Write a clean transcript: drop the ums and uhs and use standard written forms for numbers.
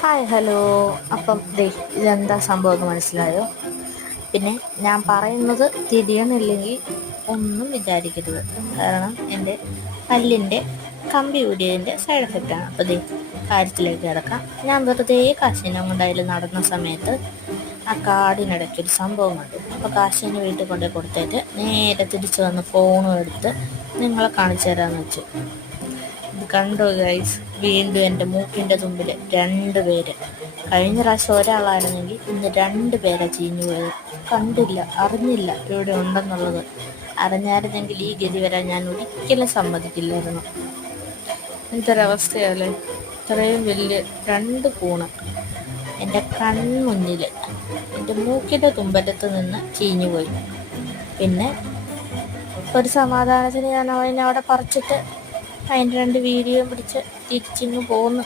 Hi hello. അപ്പം ഇതെന്താ സംഭവം എന്ന് മനസ്സിലായോ? പിന്നെ ഞാൻ പറയുന്നത് തിരിയണില്ലെങ്കിൽ ഒന്നും വിചാരിക്കരുത്. കാരണം എൻ്റെ പല്ലിൻ്റെ കമ്പി ഊരിയതിൻ്റെ സൈഡ് എഫക്റ്റാണ്. അപ്പോൾ കാര്യത്തിലേക്ക് കിടക്കാം. ഞാൻ വെറുതെ കാശിനെ കൊണ്ട് അതിൽ നടന്ന സമയത്ത് ആ കാടിനിടയ്ക്കൊരു സംഭവം കണ്ടു. അപ്പോൾ കാശിനെ വീട്ടിൽ കൊണ്ടുപോയി കൊടുത്തിട്ട് നേരെ തിരിച്ചു വന്ന് ഫോണും എടുത്ത് നിങ്ങളെ കാണിച്ചു തരാമെന്ന് വെച്ചു. ഇത് കണ്ടോ ഗൈസ്, വീണ്ടും എൻ്റെ മൂക്കിൻ്റെ തുമ്പിൽ 2 പേര്. കഴിഞ്ഞ പ്രാവശ്യം ഒരാളായിരുന്നെങ്കിൽ ഇന്ന് 2 പേരെ ചീഞ്ഞു പോയത്. കണ്ടില്ല, അറിഞ്ഞില്ല ഇവിടെ ഉണ്ടെന്നുള്ളത്. അറിഞ്ഞായിരുന്നെങ്കിൽ ഈ ഗതി വരാൻ ഞാൻ ഒരിക്കലും സമ്മതിക്കില്ലായിരുന്നു. എന്തൊരവസ്ഥയല്ലേ, ഇത്രയും വലിയ 2 കൂണ് എൻ്റെ കൺമുന്നിൽ എൻ്റെ മൂക്കിൻ്റെ തുമ്പലത്ത് നിന്ന് ചീഞ്ഞുപോയി. പിന്നെ ഒരു സമാധാനത്തിന് ഞാൻ അതിനെ അവിടെ പറിച്ചിട്ട് അതിൻ്റെ 2 വീഡിയോ പിടിച്ച് തിരിച്ചിങ്ങ് പോന്നു.